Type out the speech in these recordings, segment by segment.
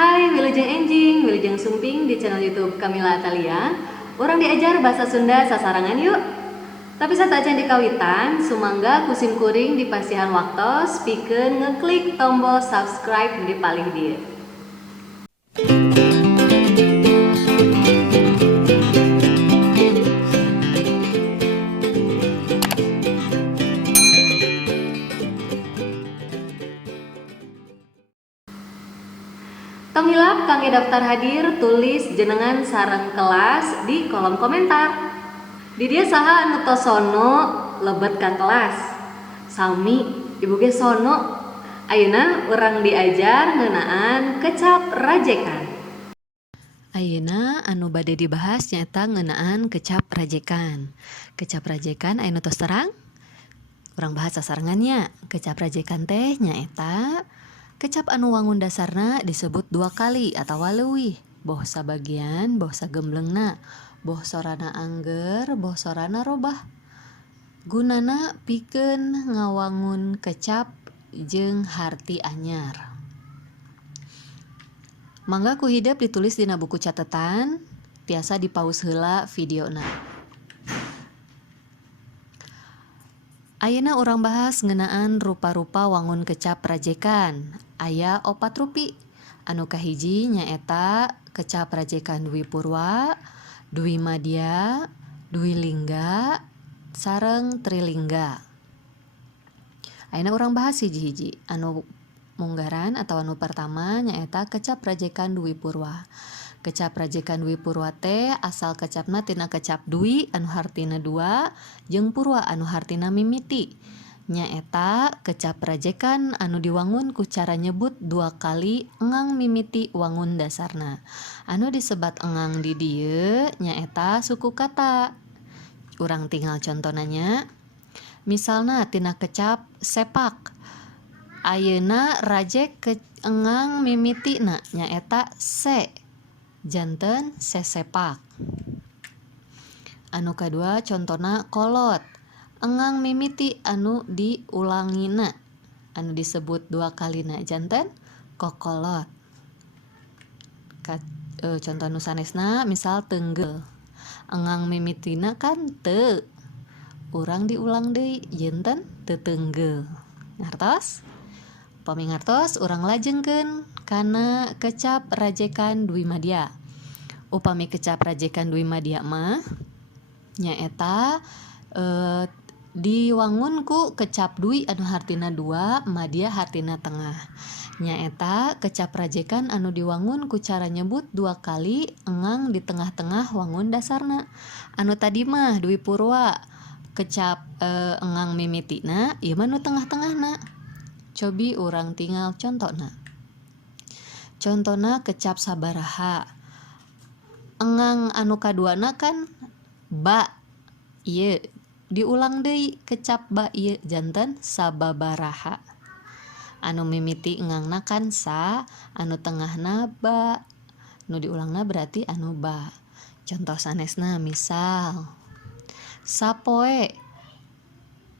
Hai Wilujeng Enjing, Wilujeng Sumping di channel YouTube Kamila Atalia. Orang diajar bahasa Sunda sasarangan yuk. Tapi saat acan di kawitan, sumangga kusim kuring di pasihan waktos, pikeun ngeklik tombol subscribe di paling dia. Tong hilap kangge daftar hadir, tulis jenengan sareng kelas di kolom komentar. Di dia saha anu tos sono lebet ka kelas. Sami ibu ge sono. Ayeuna urang diajar ngeunaan kecap rajekan. Ayeuna anu bade dibahas nyaeta ngeunaan kecap rajekan. Kecap rajekan anu tos terang? Urang bahas sasarangannya. Kecap rajekan teh nyaeta kecap anu wangun dasarna disebut dua kali atawa leuwih. Boh sabagian, boh sagemblengna, boh sorana angger, boh sorana robah. Gunana pikeun ngawangun kecap jeung harti anyar. Mangga ku hideup ditulis dina buku catetan, tiasa dipaus heula videona. Ayeuna urang bahas ngeunaan rupa-rupa wangun kecap rajekan. Aya 4 rupi. Anu kahiji nyaeta kecap rajekan Dwi Purwa, Dwi Madya, Dwi Lingga, sareng Trilingga. Ayeuna urang bahas hiji-hiji. Anu munggaran atau anu pertama nyaeta kecap rajekan Dwi Purwa. Kecap rajekan Dwi Purwa teh asal kecapna tina kecap Dwi anu hartina 2 jeung Purwa anu hartina mimiti. Nyaeta kecap rajekan anu diwangun ku cara nyebut 2 kali engang mimiti wangun dasarna. Anu disebat engang di dieu nyaeta suku kata. Urang tinggal contonanya. Misalna tina kecap sepak. Ayeuna rajek ke engang mimitina nyaeta se. Janten sesepak. Anu kadua contona kolot. Engang mimiti anu diulangina. Anu disebut 2 kalina janten kokolot. Contoh nu sanesna misal teunggel. Engang mimitina kan teu. Urang diulang deui janten teteunggel. Ngartos? Upami ngartos urang lajengkeun kana kecap rajekan Dwi Madya. Upami kecap rajekan Dwi Madya mah nyaeta diwangun ku kecap Dwi anu hartina 2, Madya hartina tengah. Nyaeta kecap rajekan anu diwangun ku cara nyebut 2 kali engang di tengah-tengah wangun dasarna. Anu tadi mah Dwi Purwa kecap engang mimitina, ieu mah nu tengah-tengahna. Cobi urang tinggal contohna. Contohna kecap sabaraha. Engang anu kaduana kan ba. Ieu diulang deui kecap ba ieu janten sababaraha. Anu mimiti engangna kan sa, anu tengahna ba. Nu diulangna berarti anu ba. Contoh sanesna misal sapoe.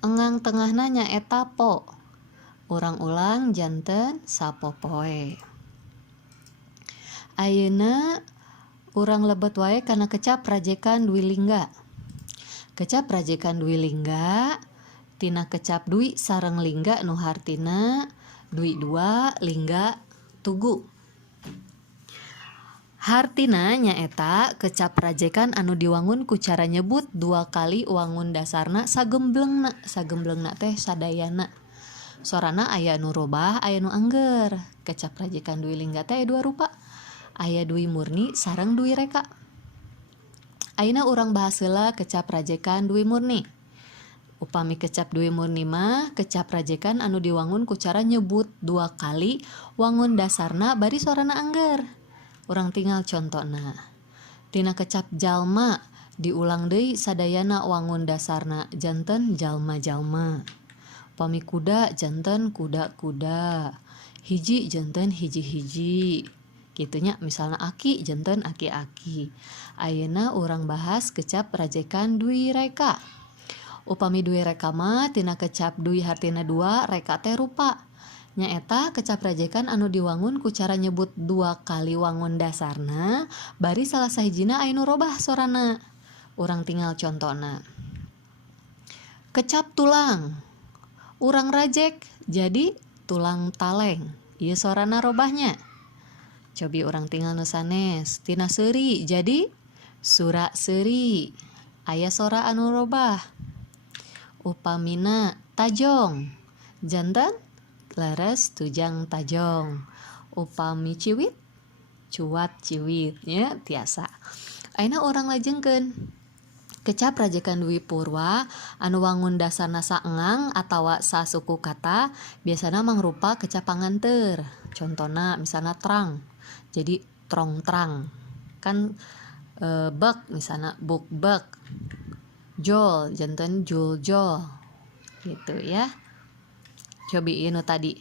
Engang tengahna nyaeta po. Urang ulang janten sapopoe. Ayeuna urang lebet wae kana kecap rajekan Dwi Lingga. Kecap rajekan Dwi Lingga tina kecap Dwi sareng Lingga nu hartina Dwi 2 Lingga tugu. Hartina nyaeta kecap rajekan anu diwangun ku cara nyebut 2 kali wangun dasarna sagemblengna. Sagemblengna teh sadayana. Sorana aya nu robah, aya nu angger. Kecap rajekan Dwi Lingga teh 2 rupa. Aya Dwi Murni sareng Dwi Reka. Ayeuna urang bahas heula kecap rajekan Dwi Murni. Upami kecap Dwi Murni mah kecap rajekan anu diwangun ku cara nyebut 2 kali wangun dasarna bari sorana angger. Urang tinggal contona. Tina kecap jalma diulang deui sadayana wangun dasarna janten jalma-jalma. Upami kuda janten kuda-kuda. Hiji janten hiji-hiji. Kitunya misalna aki janten aki-aki. Ayeuna urang bahas kecap rajekan Dwi Reka. Upami Dwi Reka mah tina kecap Dwi hartina 2 Reka teh rupa. Nyaeta kecap rajekan anu diwangun ku cara nyebut 2 kali wangun dasarna, bari salah sahijina aya nu robah sorana. Urang tinggal contona. Kecap tulang. Urang rajek jadi tulang taleng. Ieu sorana robahnya. Cobi urang tinggal nu sanes. Tina seuri jadi sura seuri. Aya sora anu robah. Upamina tajong. Janten leres tujang tajong. Upami ciwit cuat ciwit nya tiasa. Ayeuna urang lajengkeun kecap rajekan Dwi Purwa anu wangun dasarna saengang atawa sasuku kata biasana mangrupa kecap panganteur. Contona misalna terang jadi trong terang kan bek misalna buk bek, jol janten jul jol gitu ya. Cobi ieu tadi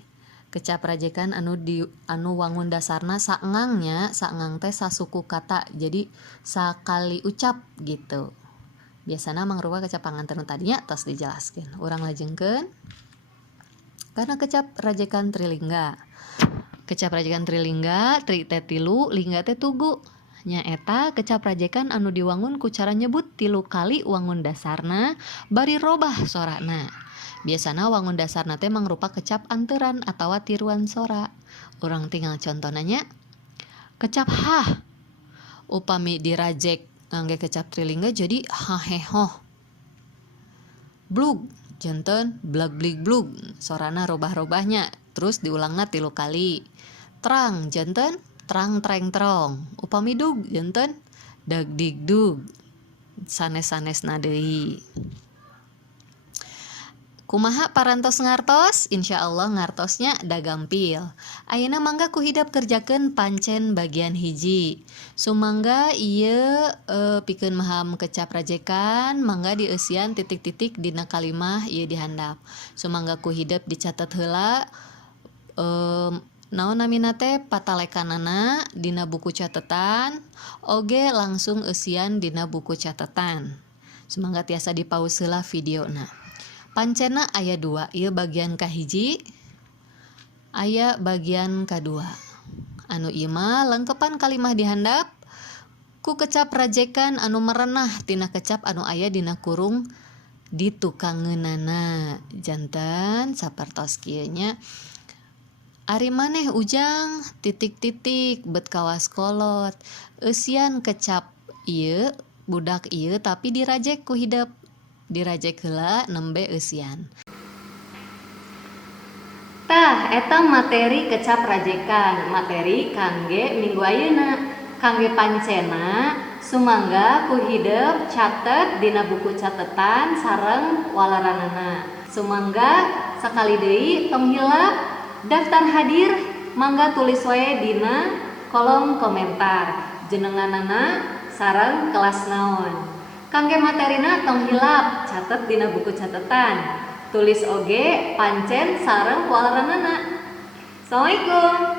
kecap rajekan anu wangun dasarna saengangnya, saengang teh sasuku kata jadi sakali ucap gitu. Biasana mangrupa kecap panganteur tadinya tos dijelaskeun. Urang lajengkeun karena kecap rajekan trilingga. Kecap rajekan trilingga, tri teh 3, lingga teh 7. Nyaeta kecap rajekan anu diwangun ku cara nyebut 3 kali wangun dasarna bari robah sorana. Biasana wangun dasarna teh mangrupa kecap anteuran atawa tiruan sora. Urang tinggal contonanya. Kecap hah. Upami dirajek ngangge kecap trilingga jadi hahehoh. Blug janten blag blig blug. Sorana robah-robahnya. Terus diulangna 3 kali. Terang janten terang treng terong. Upami dug janten dag dig dug. Sanes-sanesna deui. Kumaha parantos ngartos? Insyaallah ngartosnya da gampil. Ayeuna mangga ku hidap kerjakeun pancen bagian hiji. Sumangga ieu pikeun maham kecap rajekan, mangga dieusian titik-titik dina kalimah ieu dihandap. Sumangga ku hidap dicatet heula naon namina teh patalekanana dina buku catetan, oge langsung eusian dina buku catetan. Sumangga tiasa dipause heula videona. Pancena aya 2, ieu bagian kahiji, aya bagian kadua. Anu ieu mah lengkepan kalimah dihandap ku kecap rajekan anu merenah tina kecap anu aya dina kurung ditukangeunana. Janten sapertos kieu nya. Ari maneh ujang titik-titik bet kawas kolot. Eusian kecap ieu budak ieu tapi dirajek ku hidep. Dirajek heula nembe eusian. Tah eta materi kecap rajekan, materi kangge minggu ayeuna. Kangge pancena sumangga ku hidep catet dina buku catetan sareng walaranana. Sumangga sakali deui tong hilap daftar hadir mangga tulis wae dina kolom komentar jenenganana sareng kelas naon. Kangge materina tong hilap catet dina buku catetan. Tulis oge pancen sareng walaranana. Assalamualaikum.